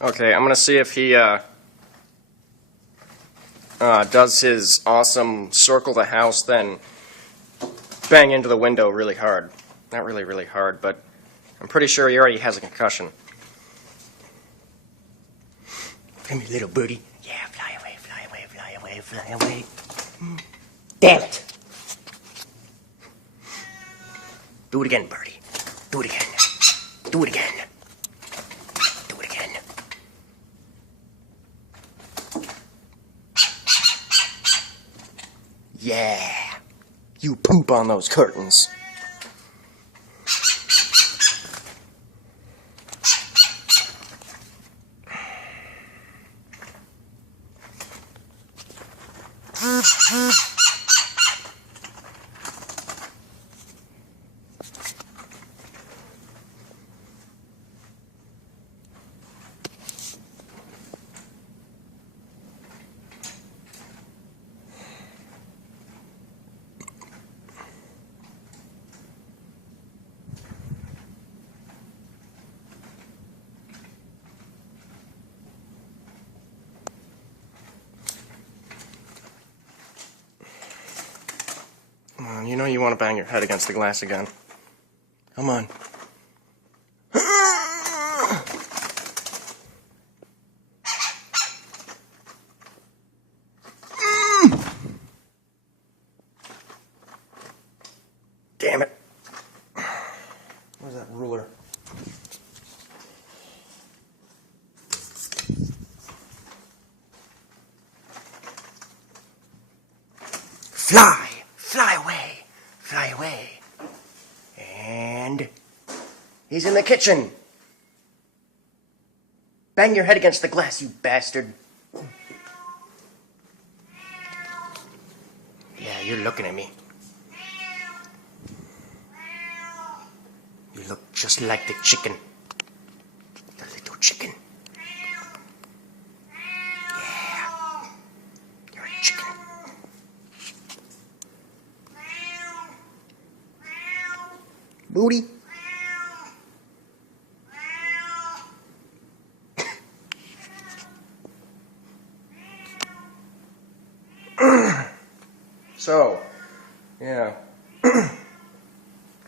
Okay, I'm gonna see if he does his awesome circle the house, then bang into the window really hard. Not really, really hard, but I'm pretty sure he already has a concussion. Come here, little birdie. Yeah, fly away, fly away, fly away, fly away. Damn it! Do it again, birdie. Do it again. Do it again. Do it again. Yeah. You poop on those curtains. Come on, you know you want to bang your head against the glass again. Come on. Damn it. Where's that ruler? Fly! Fly away! Fly away! And he's in the kitchen! Bang your head against the glass, you bastard! Yeah, you're looking at me. You look just like the chicken. The little chicken. Yeah. You're a chicken. Booty. So, yeah.